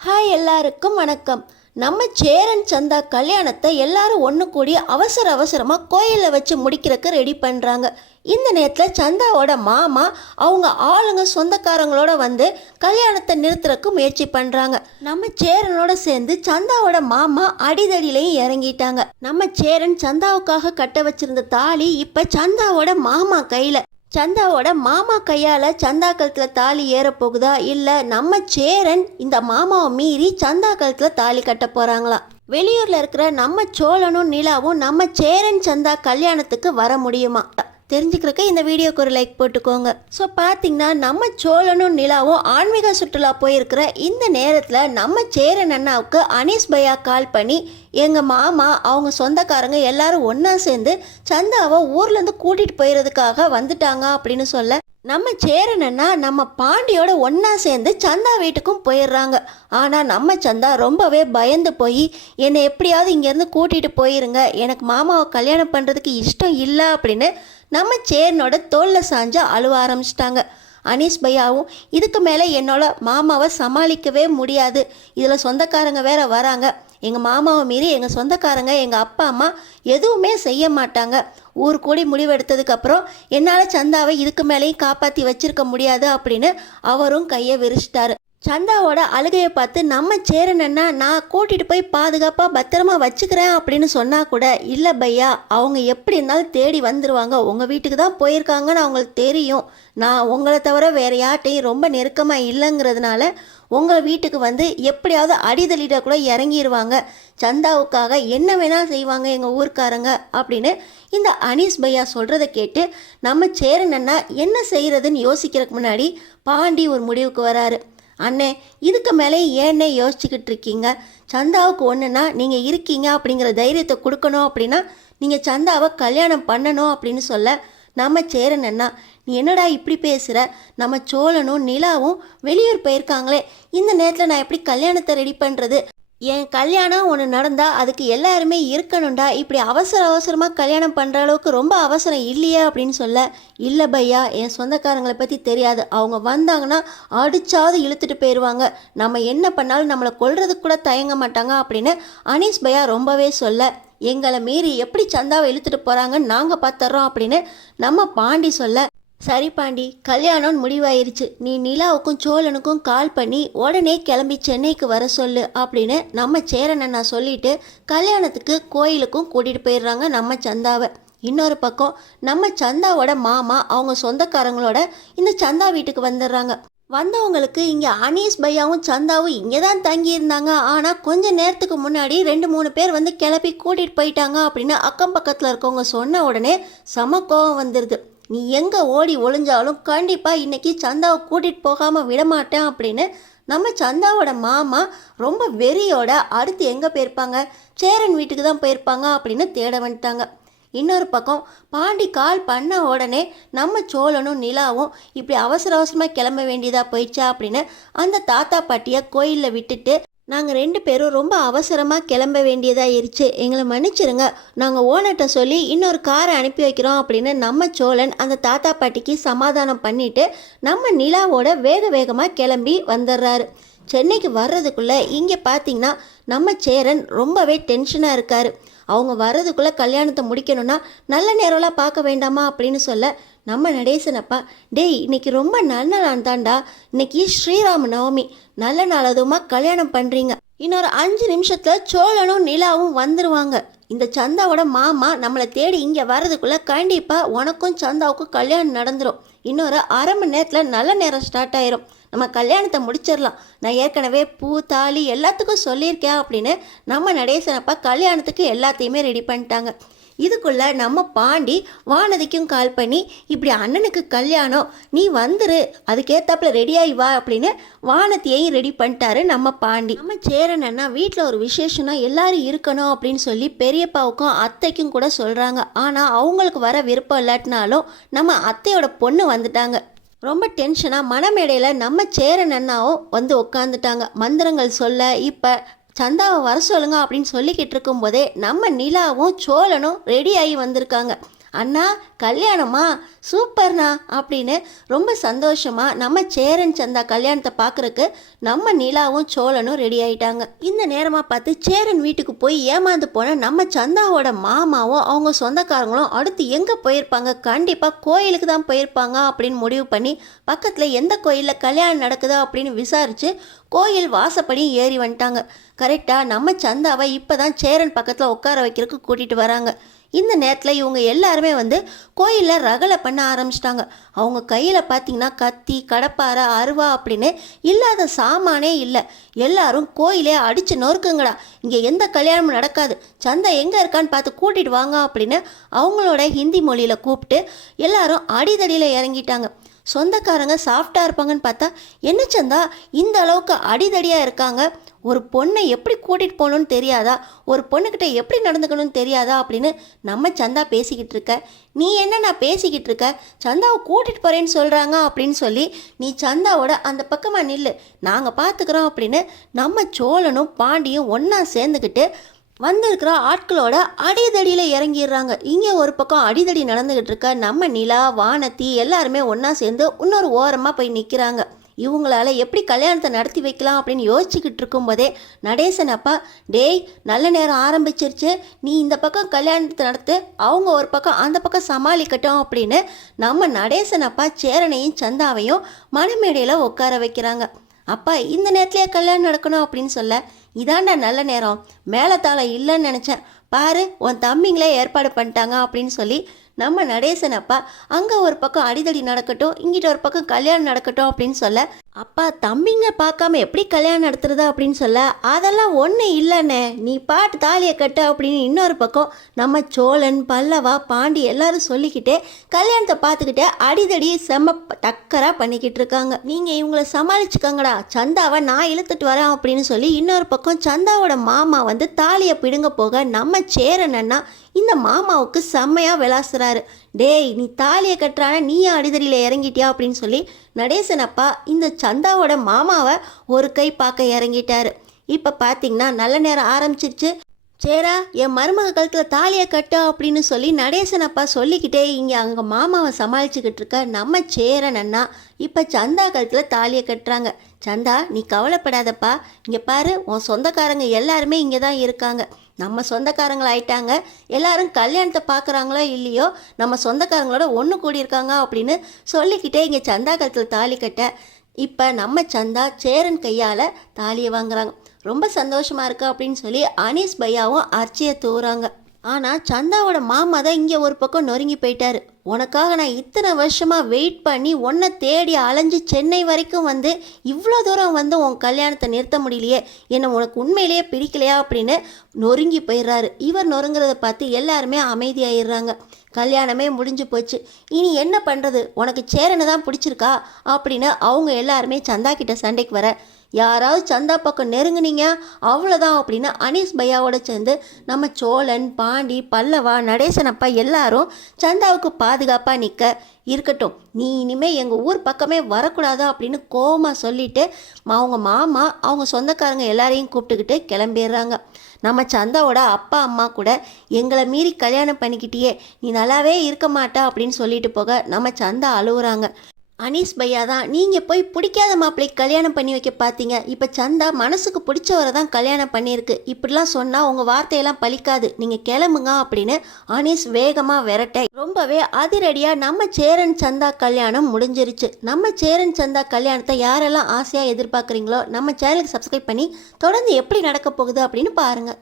Hi எல்லாருக்கும் வணக்கம். நம்ம சேரன் சந்தா கல்யாணத்தை எல்லாரும் ஒன்று கூடி அவசரமாக கோயிலில் வச்சு முடிக்கிறதுக்கு ரெடி பண்ணுறாங்க. இந்த நேரத்தில் சந்தாவோட மாமா அவங்க ஆளுங்க சொந்தக்காரங்களோட வந்து கல்யாணத்தை நிறுத்துறதுக்கு முயற்சி பண்ணுறாங்க. நம்ம சேரனோட சேர்ந்து சந்தாவோட மாமா அடிதடியிலையும் இறங்கிட்டாங்க. நம்ம சேரன் சந்தாவுக்காக கட்ட வச்சிருந்த தாலி இப்போ சந்தாவோட மாமா கையில். சந்தாவோட மாமா கையால் சந்தா கழுத்தில் தாலி ஏற போகுதா இல்லை நம்ம சேரன் இந்த மாமாவை மீறி சந்தா கழுத்தில் தாலி கட்ட போகிறாங்களா? வெளியூரில் இருக்கிற நம்ம சோழனும் நிலாவும் நம்ம சேரன் சந்தா கல்யாணத்துக்கு வர முடியுமா? தெரிஞ்சுக்கிறக்க இந்த வீடியோக்கு ஒரு லைக் போட்டுக்கோங்க. ஸோ பார்த்தீங்கன்னா நம்ம சோழனும் நிலாவும் ஆன்மீக சுற்றுலா போயிருக்கிற இந்த நேரத்தில் நம்ம சேரன் அண்ணாவுக்கு அனீஸ் பையா கால் பண்ணி எங்கள் மாமா அவங்க சொந்தக்காரங்க எல்லாரும் ஒன்றா சேர்ந்து சந்தாவை ஊர்லேருந்து கூட்டிகிட்டு போயிடுறதுக்காக வந்துட்டாங்க அப்படின்னு சொல்ல நம்ம சேரன் அண்ணா நம்ம பாண்டியோட ஒன்றா சேர்ந்து சந்தா வீட்டுக்கும் போயிடுறாங்க. ஆனால் நம்ம சந்தா ரொம்பவே பயந்து போய் என்னை எப்படியாவது இங்கேருந்து கூட்டிகிட்டு போயிருங்க, எனக்கு மாமாவை கல்யாணம் பண்ணுறதுக்கு இஷ்டம் இல்லை அப்படின்னு நம்ம சேரனோட தோளில் சாஞ்சா அழுவ ஆரம்பிச்சிட்டாங்க. அனீஸ் பையாவும் இதுக்கு மேலே என்னோட மாமாவை சமாளிக்கவே முடியாது, இதில் சொந்தக்காரங்க வேற வராங்க, எங்கள் மாமாவை மீறி எங்கள் சொந்தக்காரங்க எங்கள் அப்பா அம்மா எதுவுமே செய்ய மாட்டாங்க, ஊர் கூடி முடிவெடுத்ததுக்கப்புறம் என்னால் சந்தாவை இதுக்கு மேலேயும் காப்பாற்றி வச்சிருக்க முடியாது அப்படின்னு அவரும் கையை விரிச்சிட்டாரு. சந்தாவோட அழுகையை பார்த்து நம்ம சேரன் அண்ணா நான் கூட்டிகிட்டு போய் பாதுகாப்பாக பத்திரமா வச்சுக்கிறேன் அப்படின்னு சொன்னால் கூட இல்லை பையா, அவங்க எப்படி இருந்தாலும் தேடி வந்துடுவாங்க, உங்கள் வீட்டுக்கு தான் போயிருக்காங்கன்னு அவங்களுக்கு தெரியும், நான் உங்களை தவிர வேறு யார்ட்டையும் ரொம்ப நெருக்கமாக இல்லைங்கிறதுனால உங்கள் வீட்டுக்கு வந்து எப்படியாவது அடிதலிட கூட இறங்கிடுவாங்க, சந்தாவுக்காக என்ன வேணால் செய்வாங்க எங்கள் ஊர்க்காரங்க அப்படின்னு இந்த அனீஸ் பையா சொல்கிறத கேட்டு நம்ம சேரன் அண்ணா என்ன செய்கிறதுன்னு யோசிக்கிறதுக்கு முன்னாடி பாண்டி ஒரு முடிவுக்கு வராரு. அண்ணே, இதுக்கு மேலே ஏன்னே யோசிச்சுக்கிட்டு இருக்கீங்க, சந்தாவுக்கு ஒன்றுனா நீங்கள் இருக்கீங்க அப்படிங்கிற தைரியத்தை கொடுக்கணும், அப்படின்னா நீங்கள் சந்தாவை கல்யாணம் பண்ணணும் அப்படின்னு சொல்ல நம்ம சேரன் அண்ணா நீ என்னடா இப்படி பேசுகிற, நம்ம சோழனும் நிலாவும் வெளியூர் போயிருக்காங்களே, இந்த நேரத்தில் நான் எப்படி கல்யாணத்தை ரெடி பண்ணுறது, என் கல்யாணம் ஒன்று நடந்தால் அதுக்கு எல்லாருமே இருக்கணும்டா, இப்படி அவசரமாக கல்யாணம் பண்ணுற அளவுக்கு ரொம்ப அவசரம் இல்லையா அப்படின்னு சொல்ல இல்லை பையா, என் சொந்தக்காரங்களை பற்றி தெரியாது, அவங்க வந்தாங்கன்னா அடிச்சாவது இழுத்துட்டு போயிடுவாங்க, நம்ம என்ன பண்ணாலும் நம்மளை கொல்றதுக்கு கூட தயங்க மாட்டாங்க அப்படின்னு அனீஸ் பையா ரொம்பவே சொல்ல எங்களை மீறி எப்படி சந்தாவை இழுத்துட்டு போகிறாங்கன்னு நாங்கள் பார்த்துட்றோம் அப்படின்னு நம்ம பாண்டி சொல்ல சரி பாண்டி, கல்யாணம் முடிவாயிருச்சு, நீ நிலாவுக்கும் சோழனுக்கும் கால் பண்ணி உடனே கிளம்பி சென்னைக்கு வர சொல்லு அப்படின்னு நம்ம சேரன் அண்ணா சொல்லிட்டு கல்யாணத்துக்கு கோயிலுக்கும் கூட்டிகிட்டு போயிடுறாங்க நம்ம சந்தாவை. இன்னொரு பக்கம் நம்ம சந்தாவோட மாமா அவங்க சொந்தக்காரங்களோட இந்த சந்தா வீட்டுக்கு வந்துடுறாங்க. வந்தவங்களுக்கு இங்கே அனீஸ் பையாவும் சந்தாவும் இங்கே தான் தங்கியிருந்தாங்க, ஆனால் கொஞ்ச நேரத்துக்கு முன்னாடி 2-3 பேர் வந்து கிளப்பி கூட்டிகிட்டு போயிட்டாங்க அப்படின்னு அக்கம் பக்கத்தில் இருக்கவங்க சொன்ன உடனே செம கோவம் வந்துடுது. நீ எங்கே ஓடி ஒளிஞ்சாலும் கண்டிப்பாக இன்றைக்கி சந்தாவை கூட்டிகிட்டு போகாமல் விடமாட்டேன் அப்படின்னு நம்ம சந்தாவோட மாமா ரொம்ப வெறியோட அடுத்து எங்கே போயிருப்பாங்க, சேரன் வீட்டுக்கு தான் போயிருப்பாங்க அப்படின்னு தேட வந்துட்டாங்க. இன்னொரு பக்கம் பாண்டி கால் பண்ண உடனே நம்ம சோழனும் நிலாவும் இப்படி அவசரமாக கிளம்ப வேண்டியதாக போயிடுச்சா அப்படின்னு அந்த தாத்தா பாட்டியை கோயிலில் விட்டுட்டு நாங்கள் 2 பேரும் ரொம்ப அவசரமாக கிளம்ப வேண்டியதாகிருச்சு, எங்களை மன்னிச்சிருங்க, நாங்கள் ஓனர்கிட்ட சொல்லி இன்னொரு காரை அனுப்பி வைக்கிறோம் அப்படின்னு நம்ம சோழன் அந்த தாத்தா பாட்டிக்கு சமாதானம் பண்ணிவிட்டு நம்ம நிலாவோட வேகமாக கிளம்பி வந்துடுறாரு. சென்னைக்கு வர்றதுக்குள்ளே இங்கே பார்த்தீங்கன்னா நம்ம சேரன் ரொம்பவே டென்ஷனாக இருக்கார். அவங்க வர்றதுக்குள்ளே கல்யாணத்தை முடிக்கணும்னா நல்ல நேரம்லாம் பார்க்க வேண்டாமா அப்படின்னு சொல்ல நம்ம நடேசனப்பா டேய் இன்னைக்கு ரொம்ப நல்ல நாள் தான்டா, இன்னைக்கு ஸ்ரீராம நவமி, நல்ல நாள் அதுவுமா கல்யாணம் பண்ணுறீங்க, இன்னொரு 5 நிமிஷத்தில் சோழனும் நிலாவும் வந்துடுவாங்க, இந்த சந்தாவோட மாமா நம்மளை தேடி இங்கே வர்றதுக்குள்ளே கண்டிப்பாக உனக்கும் சந்தாவுக்கும் கல்யாணம் நடந்துடும், இன்னொரு அரை மணி நேரத்தில் நல்ல நேரம் ஸ்டார்ட் ஆயிரும், நம்ம கல்யாணத்தை முடிச்சிடலாம், நான் ஏற்கனவே பூ தாலி எல்லாத்துக்கும் சொல்லியிருக்கேன் அப்படின்னு நம்ம நடேசனப்பா கல்யாணத்துக்கு எல்லாத்தையுமே ரெடி பண்ணிட்டாங்க. இதுக்குள்ளே நம்ம பாண்டி வானதிக்கும் கால் பண்ணி இப்படி அண்ணனுக்கு கல்யாணம் நீ வந்துரு, அதுக்கேற்றாப்புல ரெடியாகி வா அப்படின்னு வானதியையும் ரெடி பண்ணிட்டாரு நம்ம பாண்டி. நம்ம சேரன் அண்ணா வீட்டில் ஒரு விசேஷம்னா எல்லாரும் இருக்கணும் அப்படின்னு சொல்லி பெரியப்பாவுக்கும் அத்தைக்கும் கூட சொல்கிறாங்க, ஆனால் அவங்களுக்கு வர விருப்பம் இல்லாட்டினாலும் நம்ம அத்தையோட பொண்ணு வந்துட்டாங்க. ரொம்ப டென்ஷனாக மனமேடையில் நம்ம சேரன் அண்ணாவும் வந்து உட்காந்துட்டாங்க மந்திரங்கள் சொல்ல. இப்போ சந்தாவை வர சொல்லுங்க அப்படின்னு சொல்லிக்கிட்டு இருக்கும்போதே நம்ம நிலாவும் சோழனும் ரெடி ஆகி வந்திருக்காங்க. அண்ணா கல்யாணமா, சூப்பர்ண்ணா அப்படின்னு ரொம்ப சந்தோஷமாக நம்ம சேரன் சந்தா கல்யாணத்தை பார்க்குறக்கு நம்ம நிலாவும் சோழனும் ரெடி ஆயிட்டாங்க. இந்த நேரமாக பார்த்து சேரன் வீட்டுக்கு போய் ஏமாந்து போன நம்ம சந்தாவோட மாமாவும் அவங்க சொந்தக்காரங்களும் அடுத்து எங்கே போயிருப்பாங்க, கண்டிப்பாக கோயிலுக்கு தான் போயிருப்பாங்க அப்படின்னு முடிவு பண்ணி பக்கத்தில் எந்த கோயிலில் கல்யாணம் நடக்குதோ அப்படின்னு விசாரித்து கோயில் வாசப்படியும் ஏறி வந்துட்டாங்க. கரெக்டாக நம்ம சந்தாவை இப்போ தான் சேரன் பக்கத்தில் உட்கார வைக்கிறதுக்கு கூட்டிகிட்டு வராங்க. இந்த நேரத்தில் இவங்க எல்லாருமே கோயிலில் ரகலை பண்ண ஆரம்பிச்சிட்டாங்க. அவங்க கையில் பார்த்திங்கன்னா கத்தி, கடப்பாரை, அருவா அப்படின்னு இல்லாத சாமானே இல்லை. எல்லாரும் கோயிலே அடித்து நொறுக்குங்கடா, இங்கே எந்த கல்யாணமும் நடக்காது, சந்தா எங்கே இருக்கான்னு பார்த்து கூட்டிகிட்டு வாங்க அப்படின்னு அவங்களோட ஹிந்தி மொழியில் கூப்பிட்டு எல்லாரும் அடிதடியில் இறங்கிட்டாங்க. சொந்தக்காரங்க சாஃப்டாக இருப்பாங்கன்னு பார்த்தா என்ன சந்தா இந்த அளவுக்கு அடிதடியாக இருக்காங்க, ஒரு பொண்ணை எப்படி கூட்டிகிட்டு போகணுன்னு தெரியாதா, ஒரு பொண்ணுக்கிட்ட எப்படி நடந்துக்கணும்னு தெரியாதா அப்படின்னு நம்ம சந்தா பேசிக்கிட்டு இருக்க. நீ என்ன நான் பேசிக்கிட்டு இருக்க, சந்தாவை கூட்டிகிட்டு போகிறேன்னு சொல்கிறாங்க அப்படின்னு சொல்லி நீ சந்தாவோட அந்த பக்கமாக நில்லு, நாங்கள் பார்த்துக்குறோம் அப்படின்னு நம்ம சோழனும் பாண்டியும் ஒன்றா சேர்ந்துக்கிட்டு வந்திருக்கிற ஆட்களோட அடிதடியில் இறங்கிடுறாங்க. இங்கே ஒரு பக்கம் அடிதடி நடந்துக்கிட்டு இருக்க நம்ம நிலா, வானத்தி எல்லாருமே ஒன்றா சேர்ந்து இன்னொரு ஓரமாக போய் நிற்கிறாங்க. இவங்களால எப்படி கல்யாணத்தை நடத்தி வைக்கலாம் அப்படின்னு யோசிச்சுக்கிட்டு இருக்கும்போதே நடேசன் அப்பா, டேய் நல்ல நேரம் ஆரம்பிச்சிருச்சு, நீ இந்த பக்கம் கல்யாணத்தை நடத்து, அவங்க ஒரு பக்கம் அந்த பக்கம் சமாளிக்கட்டும் அப்படின்னு நம்ம நடேசன் அப்பா சேரனையும் சந்தாவையும் மணமேடையில் உட்கார வைக்கிறாங்க. அப்பா இந்த நேரத்துலேயே கல்யாணம் நடக்கணும் அப்படின்னு சொல்ல, இதாண்டா நல்ல நேரம், மேலத்தாளம் இல்லைன்னு நினச்சேன், பாரு உன் தம்பிங்களே ஏற்பாடு பண்ணிட்டாங்க அப்படின்னு சொல்லி நம்ம நடேசன் அப்பா அங்கே ஒரு பக்கம் அடிதடி நடக்கட்டும், இங்கிட்ட ஒரு பக்கம் கல்யாணம் நடக்கட்டும் அப்படின்னு சொல்ல, அப்பா தம்பிங்க பார்க்காம எப்படி கல்யாணம் நடத்துறது அப்படின்னு சொல்ல, அதெல்லாம் ஒன்றும் இல்லைண்ணே, நீ பாட்டு தாலியை கட்டு அப்படின்னு இன்னொரு பக்கம் நம்ம சோழன், பல்லவா, பாண்டி எல்லாரும் சொல்லிக்கிட்டே கல்யாணத்தை பார்த்துக்கிட்டே அடிதடி செம்ம டக்கராக பண்ணிக்கிட்டு இருக்காங்க. நீங்கள் இவங்கள சமாளிச்சுக்கங்கடா, சந்தாவை நான் இழுத்துட்டு வரேன் அப்படின்னு சொல்லி இன்னொரு பக்கம் சந்தாவோட மாமா தாலியை பிடுங்க போக நம்ம சேரன் அண்ணா இந்த மாமாவுக்கு செம்மையாக விளாசுறாரு. டேய் நீ தாலியை கட்டுறானா, நீ அடிதடியில் இறங்கிட்டியா அப்படின்னு சொல்லி நடேசன் அப்பா இந்த சந்தாவோட மாமாவை ஒரு கை பார்க்க இறங்கிட்டாரு. இப்போ பார்த்தீங்கன்னா நல்ல நேரம் ஆரம்பிச்சிருச்சு, சேரா என் மருமக கழுத்தில் தாலியை கட்டு அப்படின்னு சொல்லி நடேசன் அப்பா சொல்லிக்கிட்டே இங்கே அங்கே மாமாவை சமாளிச்சுக்கிட்டு இருக்க நம்ம சேரன் அண்ணா இப்போ சந்தா கழுத்தில் தாலியை கட்டுறாங்க. சந்தா நீ கவலைப்படாதப்பா, இங்கே பாரு உன் சொந்தக்காரங்க எல்லாருமே இங்கே தான் இருக்காங்க, நம்ம சொந்தக்காரங்களாயிட்டாங்க, எல்லாரும் கல்யாணத்தை பார்க்குறாங்களோ இல்லையோ நம்ம சொந்தக்காரங்களோட ஒன்று கூடியிருக்காங்க அப்படின்னு சொல்லிக்கிட்டே இங்கே சந்தா கழுத்தில் தாலி கட்ட இப்போ நம்ம சந்தா சேரன் கையால் தாலியை வாங்குறாங்க. ரொம்ப சந்தோஷமாக இருக்கு அப்படின்னு சொல்லி அனீஸ் பையாவும் அர்ச்சியை தூறாங்க. ஆனால் சந்தாவோட மாமா தான் இங்கே ஒரு பக்கம் நொறுங்கி போயிட்டாரு. உனக்காக நான் இத்தனை வருஷமாக வெயிட் பண்ணி உன்னை தேடி அலைஞ்சு சென்னை வரைக்கும் இவ்வளோ தூரம் உன் கல்யாணத்தை நிறுத்த முடியலையே, என்னை உனக்கு உண்மையிலேயே பிடிக்கலையா அப்படின்னு நொறுங்கி போயிடுறாரு. இவர் நொறுங்கிறத பார்த்து எல்லாருமே அமைதியாயிடுறாங்க. கல்யாணமே முடிஞ்சு போச்சு, இனி என்ன பண்ணுறது, உனக்கு சேரனை தான் பிடிச்சிருக்கா அப்படின்னு அவங்க எல்லாருமே சந்தா கிட்ட சண்டைக்கு வர, யாராவது சந்தா பக்கம் நெருங்குனீங்க அவ்வளோதான் அப்படின்னு அனீஸ் பையாவோட சேர்ந்து நம்ம சோழன், பாண்டி, பல்லவா, நடேசன் அப்பா எல்லாரும் சந்தாவுக்கு பாதுகாப்பாக நிற்க, இருக்கட்டும் நீ இனிமேல் எங்கள் ஊர் பக்கமே வரக்கூடாது அப்படின்னு கோவமாக சொல்லிட்டு அவங்க மாமா அவங்க சொந்தக்காரங்க எல்லாரையும் கூப்பிட்டுக்கிட்டு கிளம்பிடுறாங்க. நம்ம சந்தாவோட அப்பா அம்மா கூட எங்களை மீறி கல்யாணம் பண்ணிக்கிட்டியே, நீ நல்லாவே இருக்க மாட்டா அப்படின்னு சொல்லிட்டு போக நம்ம சந்தா அழுகுறாங்க. அனீஸ் பையா தான் நீங்கள் போய் பிடிக்காத மாப்பிள்ளை கல்யாணம் பண்ணி வைக்க பார்த்தீங்க, இப்போ சந்தா மனசுக்கு பிடிச்சவரை தான் கல்யாணம் பண்ணியிருக்கு, இப்படிலாம் சொன்னால் உங்கள் வார்த்தையெல்லாம் பலிக்காது, நீங்கள் கிளம்புங்க அப்படின்னு அனீஸ் வேகமாக விரட்ட ரொம்பவே அதிரடியாக நம்ம சேரன் சந்தா கல்யாணம் முடிஞ்சிருச்சு. நம்ம சேரன் சந்தா கல்யாணத்தை யாரெல்லாம் ஆசையாக எதிர்பார்க்குறீங்களோ நம்ம சேனலுக்கு சப்ஸ்கிரைப் பண்ணி தொடர்ந்து எப்படி நடக்க போகுது அப்படின்னு பாருங்கள்.